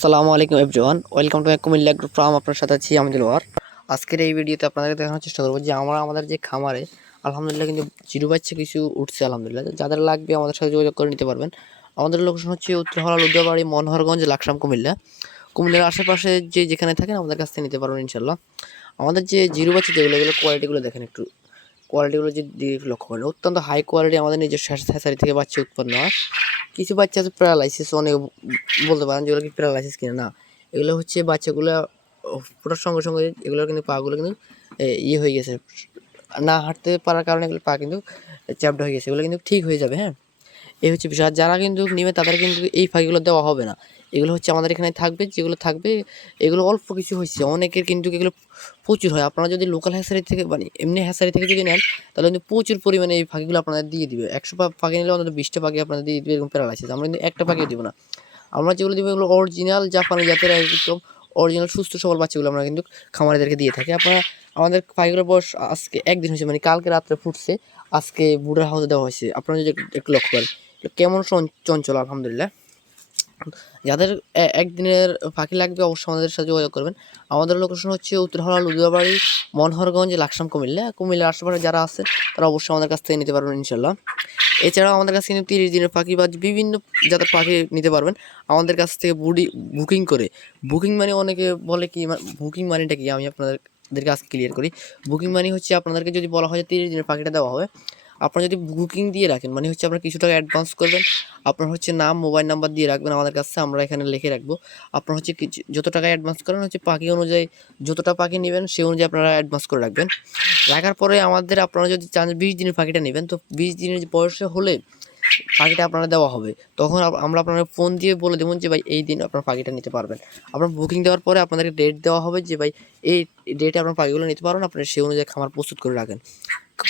আসসালামু আলাইকুম everyone. Welcome to Cumilla group farm. আপনার সাথে আছি আমি দিলওয়ার আজকের এই ভিডিওতে আপনাদেরকে দেখানোর চেষ্টা করব যে আমরা আমাদের যে খামারে আলহামদুলিল্লাহ কিন্তু জিরো বাচ্চা কিছু উঠছে আলহামদুলিল্লাহ। যাদের লাগবে আমাদের সাথে যোগাযোগ করে নিতে পারবেন। আমাদের লোকেশন হচ্ছে উত্তরহলা লুদিয়াবাড়ি, মনোহরগঞ্জ, লাকসাম, কুমিল্লা। কুমিল্লার আশেপাশে যে যেখানে থাকেন আমাদের কাছ থেকে নিতে পারবেন ইনশাল্লাহ আমাদের যে জিরো বাচ্চা যেগুলো এগুলো কোয়ালিটিগুলো দেখেন একটু। কোয়ালিটিগুলো যদি লক্ষ্য করেন, অত্যন্ত হাই কোয়ালিটি আমাদের নিজস্ব হ্যাসারি থেকে বাচ্চা উৎপন্ন হয়। কিছু বাচ্চা আছে প্যারালাইসিস অনেক বলতে পারেন যেগুলো কি প্যারালাইসিস কিনা? না, এগুলো হচ্ছে বাচ্চাগুলো ফোটার সঙ্গে সঙ্গে এগুলোর কিন্তু পাগুলো কিন্তু ইয়ে হয়ে গেছে। না হাঁটতে পারার কারণে এগুলো পা কিন্তু চ্যাপটা হয়ে গেছে। এগুলো কিন্তু ঠিক হয়ে যাবে হ্যাঁ? এই হচ্ছে বিষয়। আর যারা কিন্তু নেবে, তাদের কিন্তু এই ফাঁকিগুলো দেওয়া হবে না। এগুলো হচ্ছে আমাদের এখানে থাকবে, যেগুলো থাকবে, এগুলো অল্প কিছু হয়েছে। অনেকের কিন্তু এগুলো প্রচুর হয়। আপনারা যদি লোকাল হ্যাসারি থেকে মানে এমনি হ্যাসারি থেকে যদি নেন, তাহলে কিন্তু প্রচুর পরিমাণে এই পাখিগুলো আপনাদের দিয়ে দিবে। একশো পাখি নিলে অন্তত বিশটা পাখি আপনাদের দিয়ে দিবে, এরকম প্যারালাইসিস। আমরা কিন্তু একটা পাখিও দিব না। আমরা যেগুলো দিব এগুলো অরিজিনাল জাপানি জাতের একদম অরিজিনাল সুস্থ সবল বাচ্চাগুলো আমরা কিন্তু খামারিদেরকে দিয়ে থাকি। আপনারা, আমাদের পাখিগুলোর বয়স আজকে একদিন হয়েছে মানে কালকে রাত্রে ফুটছে। আজকে বুড়ার হাউসে দেওয়া হয়েছে। আপনারা যদি একটু- লক্ষ্য করেন, কেমন চঞ্চল, আলহামদুলিল্লাহ। যাদের একদিনের পাখি লাগবে অবশ্যই আমাদের সাথে যোগাযোগ করবেন। আমাদের লোকেশন হচ্ছে উত্তরহলা লুদিয়াবাড়ি, মনোহরগঞ্জ, লাকসাম কুমিল্লা। কুমিল্লার আশেপাশে যারা আছে তারা অবশ্যই আমাদের কাছ থেকে নিতে পারবেন ইনশাল্লাহ এছাড়াও আমাদের কাছে কিন্তু তিরিশ দিনের পাখি বা বিভিন্ন জাতের পাখি নিতে পারবেন, আমাদের কাছ থেকে বুডি বুকিং করে। বুকিং মানে অনেকে বলে কি বুকিং মানিটা কি? আমি আপনাদেরকে আজকে ক্লিয়ার করি। বুকিং মানি হচ্ছে আপনাদেরকে যদি বলা হয় যে তিরিশ দিনের পাখিটা দেওয়া হবে আপনারা যদি বুকিং দিয়ে রাখেন মানে হচ্ছে আপনারা কিছু টাকা অ্যাডভান্স করবেন, আপনার হচ্ছে নাম মোবাইল নাম্বার দিয়ে রাখবেন আমাদের কাছে, আমরা এখানে লিখে রাখব। আপনার হচ্ছে যত টাকা অ্যাডভান্স করেন, হচ্ছে পাখি অনুযায়ী যতটা পাখি নেবেন সেই অনুযায়ী আপনারা অ্যাডভান্স করে রাখবেন। রাখার পরে আমাদের আপনারা যদি চান বিশ দিনের পাখিটা নেবেন, তো বিশ দিনের বয়সে হলে পাখিটা আপনারা দেওয়া হবে। তখন আমরা আপনার ফোন দিয়ে বলে দেবো যে, ভাই, এই দিন আপনার পাখিটা নিতে পারবেন। আপনার বুকিং দেওয়ার পরে আপনাদেরকে ডেট দেওয়া হবে যে, ভাই, এই ডেটে আপনার পাখিগুলো নিতে পারবেন। আপনার সেই অনুযায়ী খামার প্রস্তুত করে রাখেন।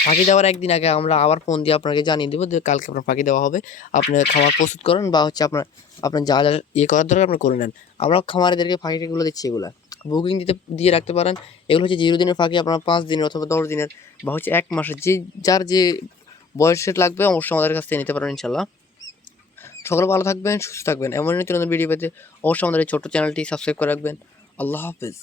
পাখি দেওয়ার একদিন আগে আমরা আবার ফোন দিয়ে আপনাকে জানিয়ে দেবো যে, কালকে আপনার পাখি দেওয়া হবে। আপনি খামার প্রস্তুত করেন বা হচ্ছে আপনার আপনার যা যা ইয়ে করার দরকার আপনি করে নেন। আমরা খামারিদেরকে পাখিগুলো দিচ্ছি এগুলো। বুকিং দিতে, দিয়ে রাখতে পারেন। এগুলো হচ্ছে জিরো দিনের ফাঁকি আপনার পাঁচ দিনের অথবা দশ দিনের বা হচ্ছে এক মাসের। যে, যার যে বয়সের লাগবে, অবশ্যই আমাদের কাছ থেকে নিতে পারেন ইনশাল্লাহ সকলে ভালো থাকবেন, সুস্থ থাকবেন। এমন নিত্য নতুন ভিডিও পেতে অবশ্যই আমাদের এই ছোট্ট চ্যানেলটি সাবস্ক্রাইব করে রাখবেন। আল্লাহ হাফিজ।